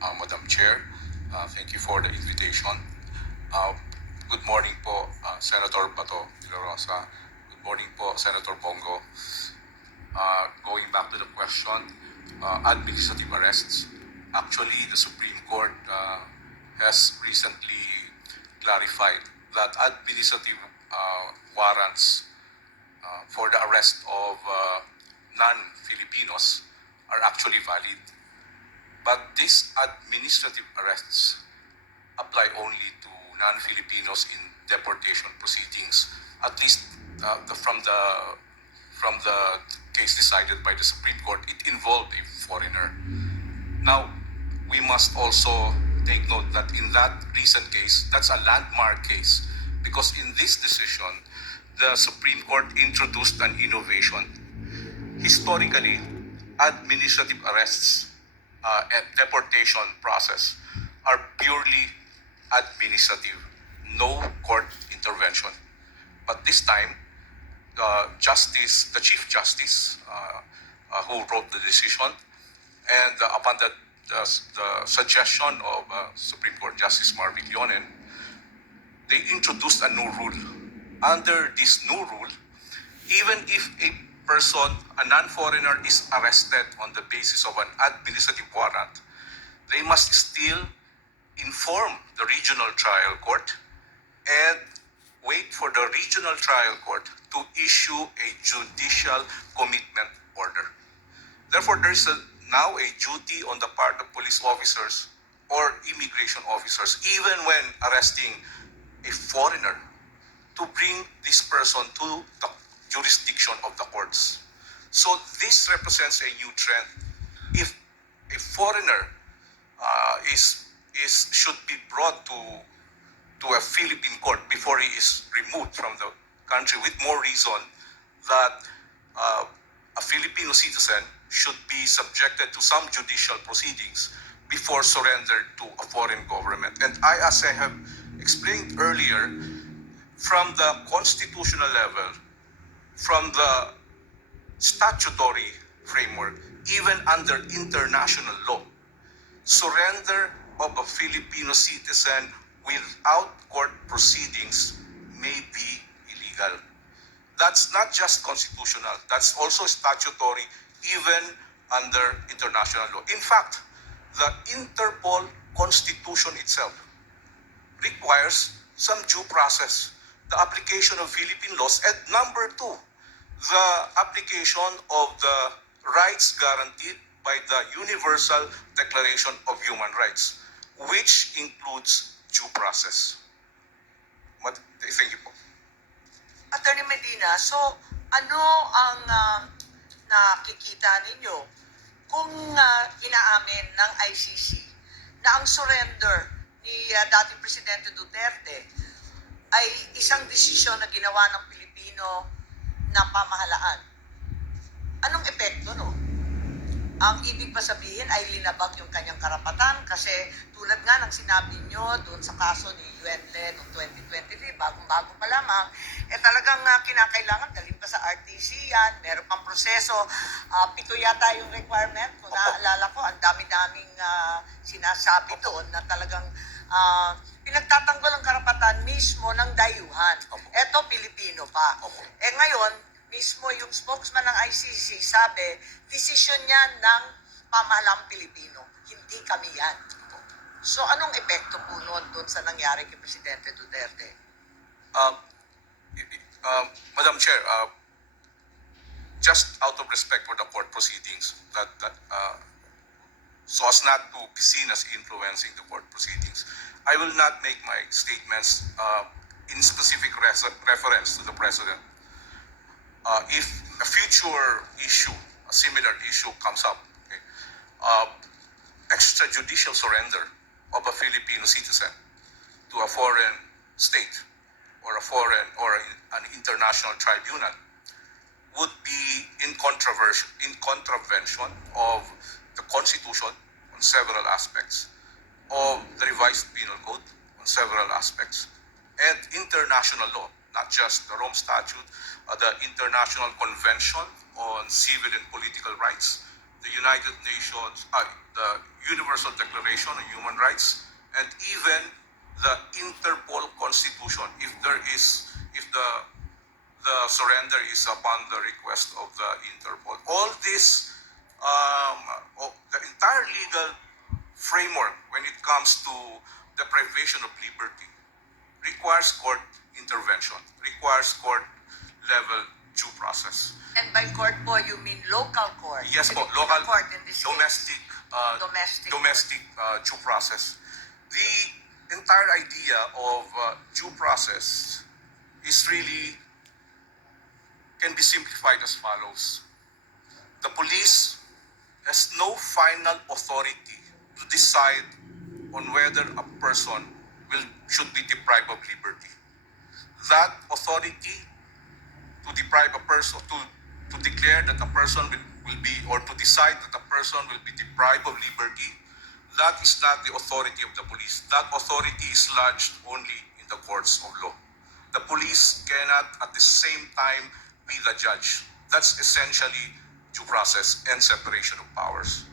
Madam Chair. Thank you for the invitation. Uh, Good morning po, Senator Bato de la Rosa. Good morning po, Senator Bongo. Going back to the question, administrative arrests. Actually, the Supreme Court has recently clarified that administrative warrants for the arrest of non-Filipinos are actually valid. But these administrative arrests apply only to non-Filipinos in deportation proceedings, at least from the case decided by the Supreme Court, it involved a foreigner. Now, we must also take note that in that recent case, that's a landmark case, because in this decision, the Supreme Court introduced an innovation. Historically, administrative arrests and deportation process are purely administrative, no court intervention. But this time, the Chief Justice, who wrote the decision, and upon the suggestion of Supreme Court Justice Marvin Leonen, they introduced a new rule. Under this new rule, even if a person, a non-foreigner, is arrested on the basis of an administrative warrant, they must still inform the regional trial court and wait for the regional trial court to issue a judicial commitment order. Therefore, there is now a duty on the part of police officers or immigration officers, even when arresting a foreigner, to bring this person to the jurisdiction of the courts. So this represents a new trend. If a foreigner should be brought to a Philippine court before he is removed from the country, with more reason that a Filipino citizen should be subjected to some judicial proceedings before surrendered to a foreign government. And as I have explained earlier, from the constitutional level, from the statutory framework, even under international law, surrender of a Filipino citizen without court proceedings may be illegal. That's not just constitutional, that's also statutory, even under international law. In fact, the Interpol Constitution itself requires some due process, the application of Philippine laws, and number two, the application of the rights guaranteed by the Universal Declaration of Human Rights, which includes due process. Thank you po. Attorney Medina, so ano ang nakikita ninyo kung inaamin ng ICC na ang surrender ni dating Presidente Duterte ay isang desisyon na ginawa ng Pilipino na pamahalaan? Anong epekto, no? Ang ibig pa sabihin ay linabag yung kanyang karapatan kasi tulad nga ng sinabi nyo doon sa kaso ni UNTV noong 2023, bagong-bago pa lamang, talagang kinakailangan dalhin pa sa RTC yan, meron pang proseso, 7 yata yung requirement, kung naaalala ko, ang dami-daming sinasabi doon na talagang pinagtatanggol ang karapatan mismo ng dayuhan. Eto, Pilipino pa. Ngayon, mismo yung spokesman ng ICC sabi, desisyon yan ng pamahalaang Pilipino. Hindi kami yan. So anong epekto po noon doon sa nangyari kay Presidente Duterte? Madam Chair, just out of respect for the court proceedings, so as not to be seen as influencing the court proceedings, I will not make my statements in specific reference to the President. If a future issue, a similar issue comes up, okay, extrajudicial surrender of a Filipino citizen to a foreign state or an international tribunal would be in contravention of the Constitution on several aspects, of the revised penal code on several aspects, and international law, not just the Rome Statute, the International Convention on Civil and Political Rights, the United Nations, the Universal Declaration on Human Rights, and even the Interpol Constitution, if the surrender is upon the request of the Interpol. All this, the entire legal framework when it comes to deprivation of liberty requires court intervention, requires court level due process. And by court po, you mean local court? Yes po, Filipino local, court in this domestic, Domestic due process. The entire idea of due process is really can be simplified as follows. The police has no final authority to decide on whether a person should be deprived of liberty. That authority to deprive a person, to declare that a person will be, or to decide that a person will be deprived of liberty, that is not the authority of the police. That authority is lodged only in the courts of law. The police cannot at the same time be the judge. That's essentially due process and separation of powers.